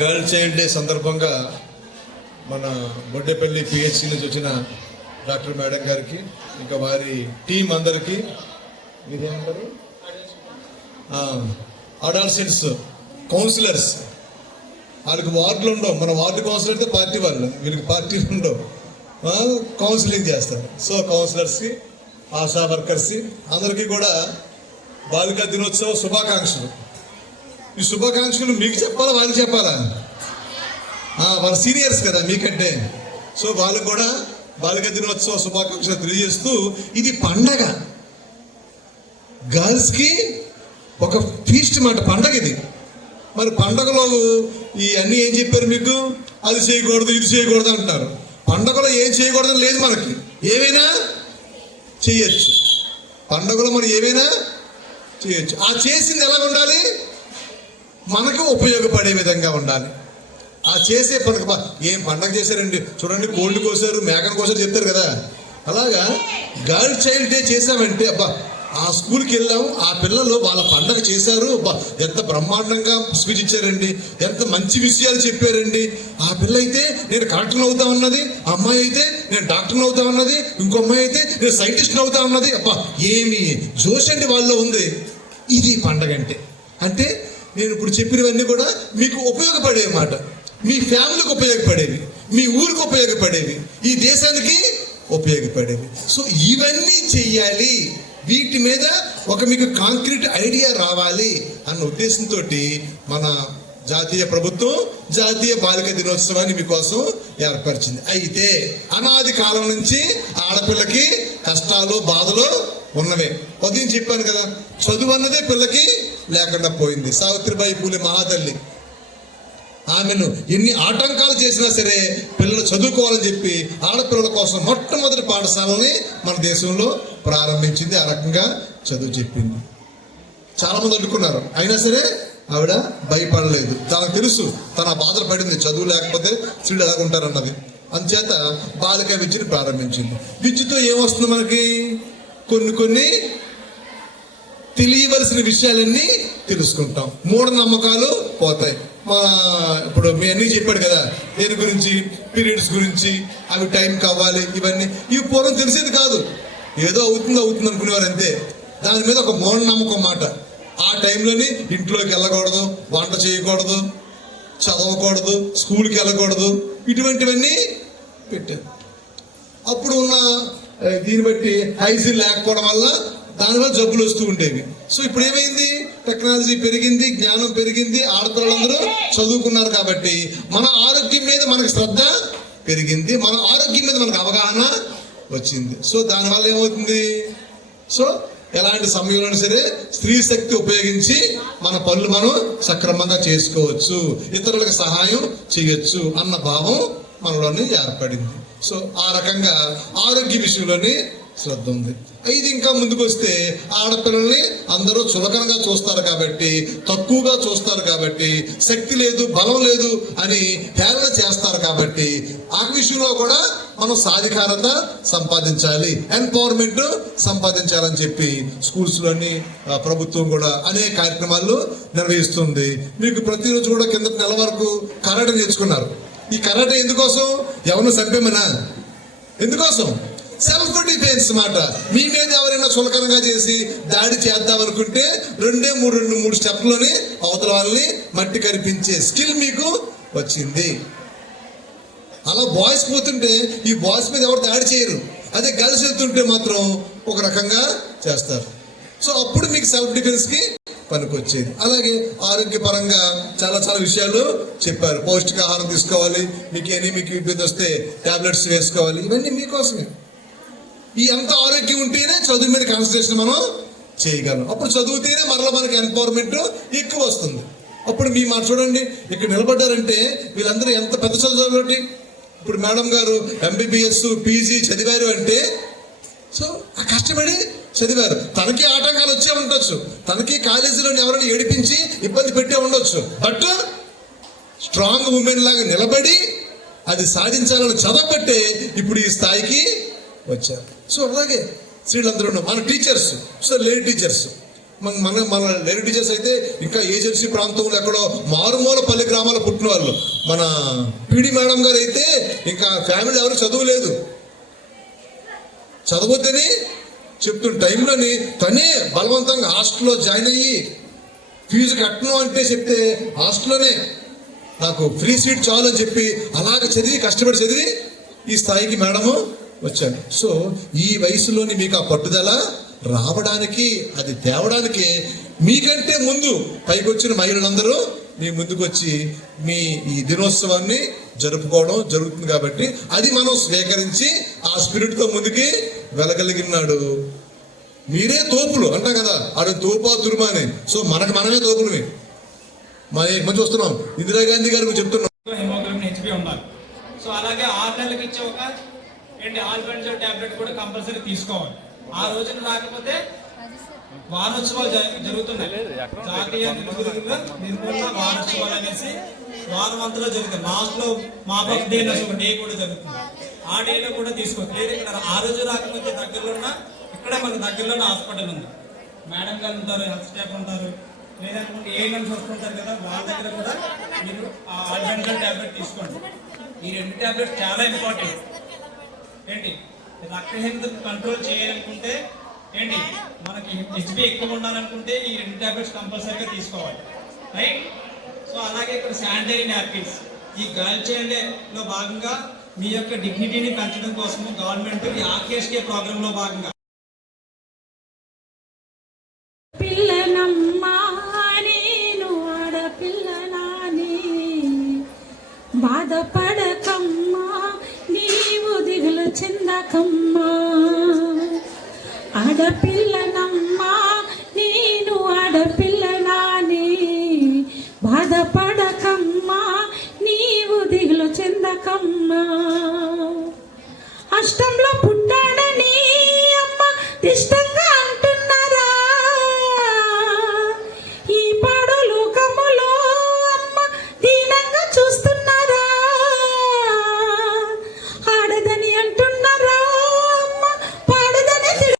Girl child day సందర్భంగా మన Boddepalli PHC నుంచి వచ్చిన డాక్టర్ మేడం గారికి ఇంకా వారి టీం అందరికీ ఇదేమంటారు అడాల్సెంట్స్ కౌన్సిలర్స్, వాళ్ళకి వార్డులు ఉండవు. మన వార్డు కౌన్సిలర్ అయితే పార్టీ వాళ్ళు, వీళ్ళకి పార్టీలు ఉండవు, కౌన్సిలింగ్ చేస్తారు. సో కౌన్సిలర్స్కి, ఆశా వర్కర్స్కి అందరికీ కూడా బాలికా దినోత్సవ శుభాకాంక్షలు. ఈ శుభాకాంక్షలు మీకు చెప్పాలా వాళ్ళకి చెప్పాలా? వాళ్ళ సీనియర్స్ కదా మీకంటే. సో వాళ్ళకు కూడా బాలికా దినోత్సవ శుభాకాంక్షలు తెలియజేస్తూ, ఇది పండగ, గర్ల్స్కి ఒక ఫీస్ట్ మాట, పండగ ఇది. మరి పండగలో ఈ అన్నీ ఏం చెప్పారు మీకు? అది చేయకూడదు, ఇది చేయకూడదు అంటున్నారు. పండగలో ఏం చేయకూడదని లేదు, మనకి ఏమైనా చేయొచ్చు. పండగలో మనం ఏమైనా చేయొచ్చు. ఆ చేసింది ఎలా ఉండాలి? మనకు ఉపయోగపడే విధంగా ఉండాలి. ఆ చేసే పండుగ, ఏం పండగ చేశారండి, చూడండి కోళ్ళు కోసారు, మేకను కోసారు చెప్తారు కదా. అలాగా గర్ల్ చైల్డ్ డే చేసామంటే, అబ్బా ఆ స్కూల్కి వెళ్ళాము, ఆ పిల్లలు వాళ్ళ పండగ చేశారు, అబ్బా ఎంత బ్రహ్మాండంగా స్పీచ్ ఇచ్చారండి, ఎంత మంచి విషయాలు చెప్పారండి. ఆ పిల్ల అయితే నేను కలెక్టర్ని అవుతా ఉన్నది, ఆ అమ్మాయి అయితే నేను డాక్టర్ని అవుతా ఉన్నది, ఇంకో అమ్మాయి అయితే నేను సైంటిస్ట్ని అవుతా ఉన్నది. అబ్బా ఏమి జోష్ అండి వాళ్ళలో ఉంది. ఇది పండగ అంటే. అంటే నేను ఇప్పుడు చెప్పినవన్నీ కూడా మీకు ఉపయోగపడేవి మాట, మీ ఫ్యామిలీకి ఉపయోగపడేవి, మీ ఊరికి ఉపయోగపడేవి, ఈ దేశానికి ఉపయోగపడేవి. సో ఇవన్నీ చెయ్యాలి, వీటి మీద ఒక మీకు కాంక్రీట్ ఐడియా రావాలి అన్న ఉద్దేశంతో మన జాతీయ ప్రభుత్వం జాతీయ బాలిక దినోత్సవాన్ని మీకోసం ఏర్పరిచింది. అయితే అనాది కాలం నుంచి ఆడపిల్లకి కష్టాలు బాధలు ఉన్నవే. ఉదయం చెప్పాను కదా, చదువు అన్నదే పిల్లకి లేకుండా పోయింది. సావిత్రిబాయి పూలే మహాతల్లి, ఆమెను ఎన్ని ఆటంకాలు చేసినా సరే పిల్లలు చదువుకోవాలని చెప్పి ఆడపిల్లల కోసం మొట్టమొదటి పాఠశాలని మన దేశంలో ప్రారంభించింది. ఆ రకంగా చదువు చెప్పింది. చాలా మంది అడ్డుకున్నారు, అయినా సరే ఆవిడ భయపడలేదు. తనకు తెలుసు తన బాధలు పడింది, చదువు లేకపోతే స్త్రీలు ఎలాగుంటారన్నది. అందుచేత బాలికా విద్యను ప్రారంభించింది. విద్యతో ఏమొస్తుంది మనకి? కొన్ని తెలియవలసిన విషయాలన్నీ తెలుసుకుంటాం, మూఢనమ్మకాలు పోతాయి. ఇప్పుడు మీ అన్నీ చెప్పాడు కదా, దేని గురించి? పీరియడ్స్ గురించి, అవి టైం కావాలి, ఇవన్నీ. ఇవి పూర్వం తెలిసేది కాదు, ఏదో అవుతుంది అనుకునేవారు అంతే. దాని మీద ఒక మూఢనమ్మకం మాట. ఆ టైంలోని ఇంట్లోకి వెళ్ళకూడదు, వంట చేయకూడదు, చదవకూడదు, స్కూల్కి వెళ్ళకూడదు, ఇటువంటివన్నీ పెట్టారు. అప్పుడు ఉన్న దీన్ని బట్టి హైజీన్ లేకపోవడం వల్ల దానివల్ల జబ్బులు వస్తూ ఉండేవి. సో ఇప్పుడు ఏమైంది? టెక్నాలజీ పెరిగింది, జ్ఞానం పెరిగింది, ఆడపిల్లలందరూ చదువుకున్నారు కాబట్టి మన ఆరోగ్యం మీద మనకు శ్రద్ధ పెరిగింది, మన ఆరోగ్యం మీద మనకు అవగాహన వచ్చింది. సో దానివల్ల ఏమవుతుంది? సో ఎలాంటి సమయంలో సరే స్త్రీ శక్తి ఉపయోగించి మన పనులు మనం సక్రమంగా చేసుకోవచ్చు, ఇతరులకు సహాయం చేయొచ్చు అన్న భావం మనలోనే ఏర్పడింది. సో ఆ రకంగా ఆరోగ్య విషయంలోనే శ్రద్ధ ఉంది. ఇది ఇంకా ముందుకు వస్తే ఆడపిల్లల్ని అందరూ చులకనగా చూస్తారు కాబట్టి, తక్కువగా చూస్తారు కాబట్టి, శక్తి లేదు, బలం లేదు అని హేళన చేస్తారు కాబట్టి, ఆ విషయంలో కూడా మనం సాధికారత సంపాదించాలి, ఎంపవర్మెంట్ సంపాదించాలని చెప్పి స్కూల్స్లోని ప్రభుత్వం కూడా అనేక కార్యక్రమాలు నిర్వహిస్తుంది. మీకు ప్రతిరోజు కూడా కింద నెల వరకు కరాటే నేర్చుకున్నారు. ఈ కరాటే ఎందుకోసం? ఎవరిని చంపేమనా? ఎందుకోసం? సెల్ఫ్ డిఫెన్స్ మాట. మీ మీద ఎవరైనా చులకనగా చేసి దాడి చేద్దాం అనుకుంటే రెండు మూడు స్టెప్లోనే అవతల వాళ్ళని మట్టి కరిపించే స్కిల్ మీకు వచ్చింది. అలా బాయ్స్ పోతుంటే ఈ బాయ్స్ మీద ఎవరు దాడి చేయరు, అదే గర్ల్స్ వెళ్తుంటే మాత్రం ఒక రకంగా చేస్తారు. సో అప్పుడు మీకు సెల్ఫ్ డిఫెన్స్కి పనికొచ్చేది. అలాగే ఆరోగ్యపరంగా చాలా విషయాలు చెప్పారు. పౌష్టికాహారం తీసుకోవాలి, మీకు ఇబ్బంది వస్తే టాబ్లెట్స్ వేసుకోవాలి, ఇవన్నీ మీకోసమే. ఈ ఎంత ఆరోగ్యం ఉంటేనే చదువు మీద కాన్సన్ట్రేషన్ మనం చేయగలం. అప్పుడు చదువుతేనే మరలా మనకి ఎంపవర్మెంట్ ఎక్కువ వస్తుంది. అప్పుడు మీ మాట చూడండి, ఇక్కడ నిలబడ్డారంటే వీళ్ళందరూ ఎంత పెద్ద చదువులు. ఇప్పుడు మేడం గారు ఎంబీబీఎస్ పీజీ చదివారు అంటే, సో ఆ కష్టపడి చదివారు. తనకి ఆటంకాలు వచ్చే ఉండొచ్చు, తనకి కాలేజీలో ఎవరైనా ఏడిపించి ఇబ్బంది పెట్టే ఉండొచ్చు, బట్ స్ట్రాంగ్ ఉమెన్ లాగా నిలబడి అది సాధించాలని చదవబట్టే ఇప్పుడు ఈ స్థాయికి వచ్చారు. సో అలాగే స్త్రీలందరూ మన టీచర్స్, సో లేడీ టీచర్స్ మన లేడీ టీచర్స్ అయితే ఇంకా ఏజెన్సీ ప్రాంతంలో ఎక్కడో మారుమూల పల్లె గ్రామాల్లో పుట్టిన వాళ్ళు. మన పీడి మేడం గారు అయితే ఇంకా ఫ్యామిలీ ఎవరు చదువు లేదు, చదవద్దని చెప్తున్న టైంలోని తనే బలవంతంగా హాస్టల్లో జాయిన్ అయ్యి ఫీజు కట్టను అంటే చెప్తే హాస్టల్లోనే నాకు ఫ్రీ సీట్ చాలు అని చెప్పి అలాగ చదివి కష్టపడి చదివి ఈ స్థాయికి మేడము వచ్చాను. సో ఈ వయసులోని మీకు ఆ పట్టుదల రావడానికి, అది తేవడానికి మీకంటే ముందు పైకి వచ్చిన మహిళలందరూ మీ ముందుకు వచ్చి మీ ఈ దినోత్సవాన్ని జరుపుకోవడం జరుగుతుంది. కాబట్టి అది మనం స్వీకరించి ఆ స్పిరిట్తో ముందుకి వెళ్ళగలిగినాడు. మీరే తోపులు అంటాం కదా, ఆడు తోపా తురుమా అని. సో మనమే తోపులు. మనం చూస్తున్నాం ఇందిరాగాంధీ గారు చెప్తున్నాం హిమోగ్లోబిన్ హెచ్బి ఉండాలి. సో అలాగే 6 నెలలకు ఇచ్చే ఒక ఆల్బెంజోల్ టాబ్లెట్ కూడా కంపల్సరీ తీసుకోవాలి. ఆ రోజున రాకపోతే వారోత్సవాలు జరుగుతున్నాయి. జాతీయ నిర్మూలన వారోత్సవాలు అనేసి వారం అంతలో జరుగుతుంది. లాస్ట్ లో మాపక్ డే ఒక డే కూడా జరుగుతుంది. ఆ డేలో కూడా తీసుకోవచ్చు. లేదు ఇక్కడ ఆ రోజు రాకపోతే దగ్గరలో ఉన్న ఇక్కడ మన దగ్గరలో హాస్పిటల్ ఉంది, మేడం గారు ఉంటారు, హెల్త్ స్టాఫ్ ఉంటారు, లేదనుకుంటే ఏఎన్ఎంస్ వస్తుంటారు కదా, వాళ్ళ దగ్గర కూడా మీరు ఆ ఆల్బెంజోల్ టాబ్లెట్ తీసుకోండి. ఈ 2 టాబ్లెట్స్ చాలా ఇంపార్టెంట్. ఏంటి రక్తహీనతను కంట్రోల్ చేయాలనుకుంటే, ఏంటి మనకి హెచ్బి ఎక్కువ ఉండాలనుకుంటే ఈ 2 టాబ్లెట్స్ కంపల్సరీగా తీసుకోవాలి, రైట్? సో అలాగే ఇక్కడ శానిటరీ నాప్కిన్స్ ఈ గర్ల్ చైల్డ్ లో భాగంగా మీ యొక్క డిగ్నిటీని పెంచడం కోసం గవర్నమెంట్ ఈ ఆర్కేఎస్కే ప్రోగ్రామ్ లో భాగంగా పిల్లనమ్మా నేను ఆడపిల్లనాని బాధపడకమ్మా నీవు దిగులు చెందకమ్మా, ఆడపిల్లనమ్మా నేను ఆడపిల్లనాని బాధపడకమ్మా నీవు దిగులు చెందకమ్మా. అష్టంలో